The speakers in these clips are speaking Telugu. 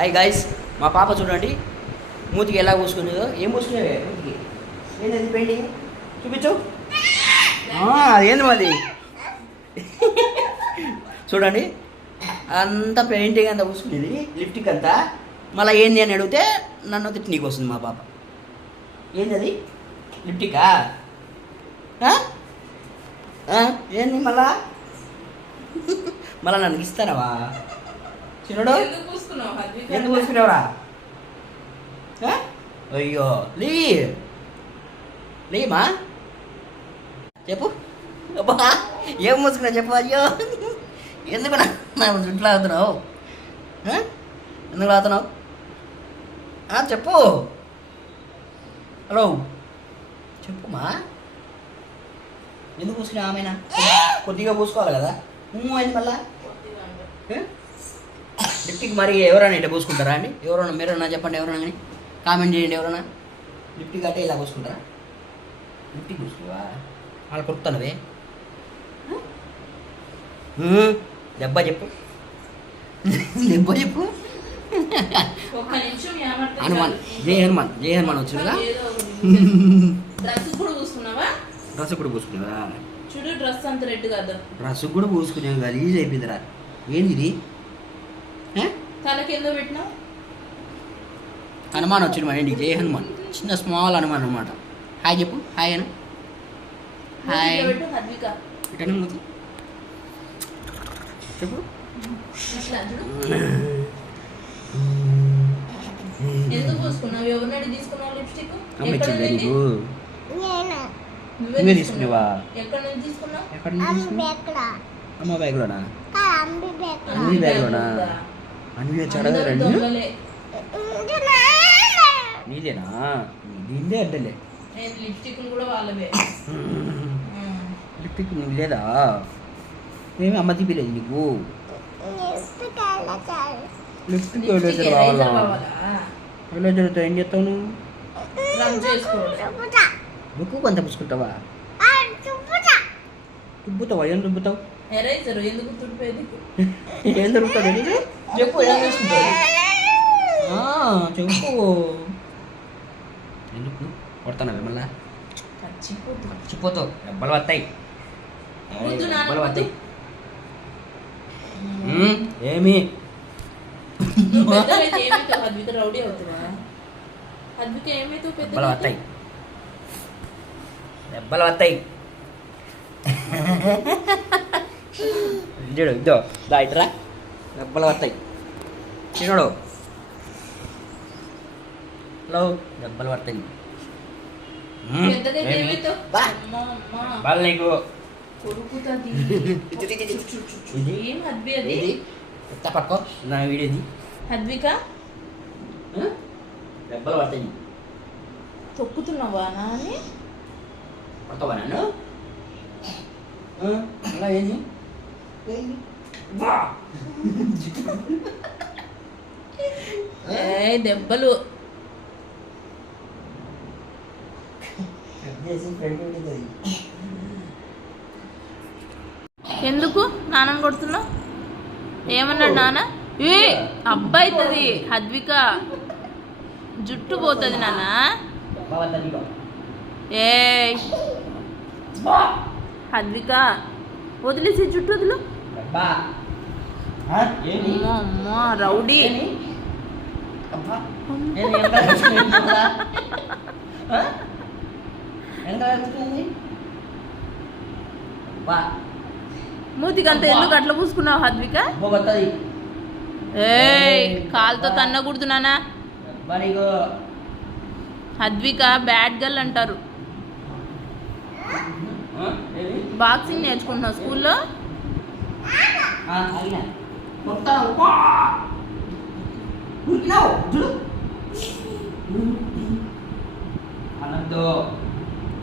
హాయ్ గాయ్స్, మా పాప చూడండి మూతికి ఎలా పూసుకునేదో. ఏం పూసుకునేవే మూతికి? ఏంటది పెయింటింగ్? చూపించు. ఏంది మాది? చూడండి అంతా పెయింటింగ్ అంతా పూసుకునేది, లిప్టిక్ అంతా. మళ్ళీ ఏంది అని అడిగితే నన్ను తిట్టినీకి వస్తుంది మా పాప. ఏంది అది? లిప్టికా? ఏంది మళ్ళా మళ్ళా నన్ను ఇస్తానవా? చిన్నడు ఎందుకు పూసుకునేవరా? అయ్యో లేమా చెప్పు. అబ్బా ఏం మూసుకున్నా చెప్పు. అయ్యో ఎందుకు నా జుట్లు లాగుతున్నావు? ఎందుకు లాగుతున్నావు చెప్పు. హలో చెప్పుమా. ఎందుకు పూసుకున్నా? ఆమెనా కొద్దిగా పూసుకోవాలి కదా. అయింది మళ్ళా లిప్టిక్. మరి ఎవరైనా ఇట్లా పూసుకుంటారా అండి? ఎవరైనా మీరన్నా చెప్పండి, ఎవరైనా కానీ కామెంట్ చేయండి. ఎవరైనా లిప్టిక్ అంటే ఇలా పూసుకుంటారా? లిప్టిక్ పూసుకోవా? వాళ్ళు కొడుతున్నవే. దెబ్బ చెప్పు, దెబ్బ చెప్పు. హనుమాన్, జై హనుమాన్, జై హనుమాన్ వచ్చిందిగా. డ్రెస్ కూడా పూసుకున్నావా? చూడు డ్రెస్ అంత రెడ్ కాదు. డ్రెస్ కూడా పూసుకునేవి కాదు, ఈజీ అయిపోయిందిరా. ఏంది ఇది? తలకి ఎందుకు పెట్టినావు? హనుమాన్ వచ్చింది మా ఇంటికి. జై హనుమాన్. చిన్న స్మాల్ హనుమాన్ అనమాట. హాయ్ చెప్పు. హాయ్ అను. హాయ్ ఇటను మూతి చెప్పు. ఎందుకు పూసుకున్నావు? ఎవరినడి తీసుకున్నావు లిప్స్టిక్? అమ్మ ఇచ్చిందా నీకు? నువ్వే తీసుకున్నావా? ఎక్కడ నుంచి తీసుకున్నావు? ఎక్కడ నుంచి తీసుకున్నావు? అమ్మ బ్యాగ్లోనా? అన్ని బ్యాగ్లోనా? అన్ని చడదండి. నీదేనా? నీదే అడ్డలే. లిప్స్టిక్ కూడా వాళ్ళవే. లిప్స్టిక్ నీకు లేదా? ఏమి అమ్మ తీపిలేదు నీకు? లిప్స్టిక్ ఎరేజర్ కావాలా? ఎరేజర్తో ఏం చేస్తావు నువ్వు? నువ్వు కొంత పూసుకుంటావా? తుబ్బుతావా? ఏం తుబ్బుతావు? ఎరేజర్ ఎందుకు తుడిపేది? ఏం దొరుకుతుంది నీకు? చెప్పు. ఏం చేసుకుంటావు? చెప్పు. ఎందుకు కొడతానవే మళ్ళా? చచ్చిపోతావు. దెబ్బలు వస్తాయి, దెబ్బలు వస్తాయి. ఏమి రౌడీ అవుతున్నా? దెబ్బలు వస్తాయి, దెబ్బలు వస్తాయి. చూడు ఇద్దో దాయిట్రా, దెబ్బలు వస్తాయి. తినడు. హలో దెబ్బలు పడతాయి. నీకు పట్టుకో నా వీడియోది. హద్విక దెబ్బలు పడతాయి. తొక్కుతున్నావా నాని? పడతావా నన్ను? అలా ఏంది? దెబ్బలు ఎందుకు నాన్నని కొడుతున్నావు? ఏమన్నాడు నాన్న? ఏ అబ్బాయితుంది హద్విక, జుట్టు పోతుంది నాన్న. ఏ హద్విక వదిలేసి జుట్టు వదులు. అమ్మా రౌడీ. మూతికంత ఎందుకు అట్లా పూసుకున్నావు హద్విక? ఏయ్ కాలుతో తన్నకూడదు నాన్న. హద్విక బ్యాడ్ గర్ల్ అంటారు. బాక్సింగ్ నేర్చుకుంటున్నావు స్కూల్లో?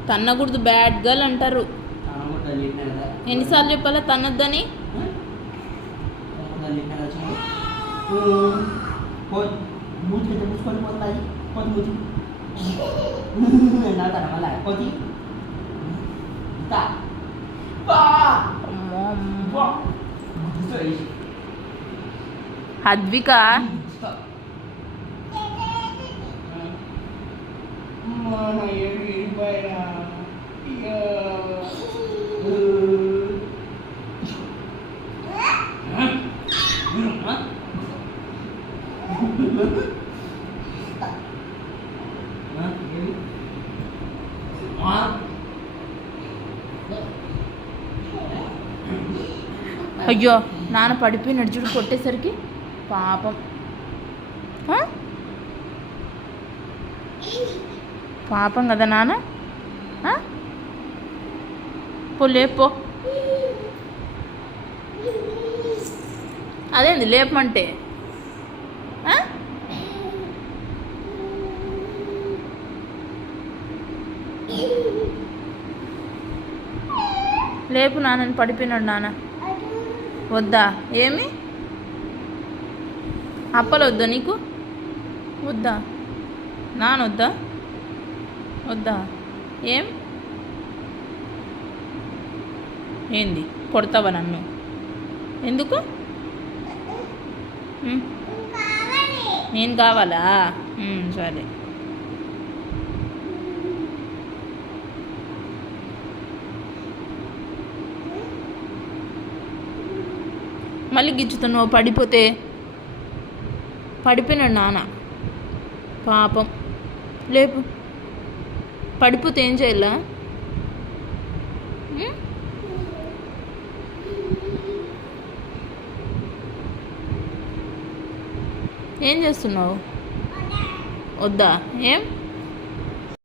తన్నకూడదు, బ్యాడ్ గర్ల్ అంటారు. ఎన్నిసార్లు చెప్పాలా తన్నొద్దని? హద్విక అయ్యో నాన్న పడిపోయినాడు చూడు కొట్టేసరికి పాపం ఆ? పాపం కదా నాన్న ఆ? పో లేపో అదేంది లేపమంటే ఆ? లేపు నాన్నని పడిపోయినాడు నాన్న వద్దా ఏమి అప్పలు వద్దా నీకు వద్దా నాన్న వద్దా వద్దా ఏం ఏంది కొడతావా నన్ను ఎందుకు ఉమ్. నేను కావాలా సరే మళ్ళీ గిచ్చుతున్నావు పడిపోతే పడిపోయినాడు నాన్న పాపం లేపు పడిపోతే ఏం చేయాలా ఉం? ఏం చేస్తున్నావు వద్దా ఏం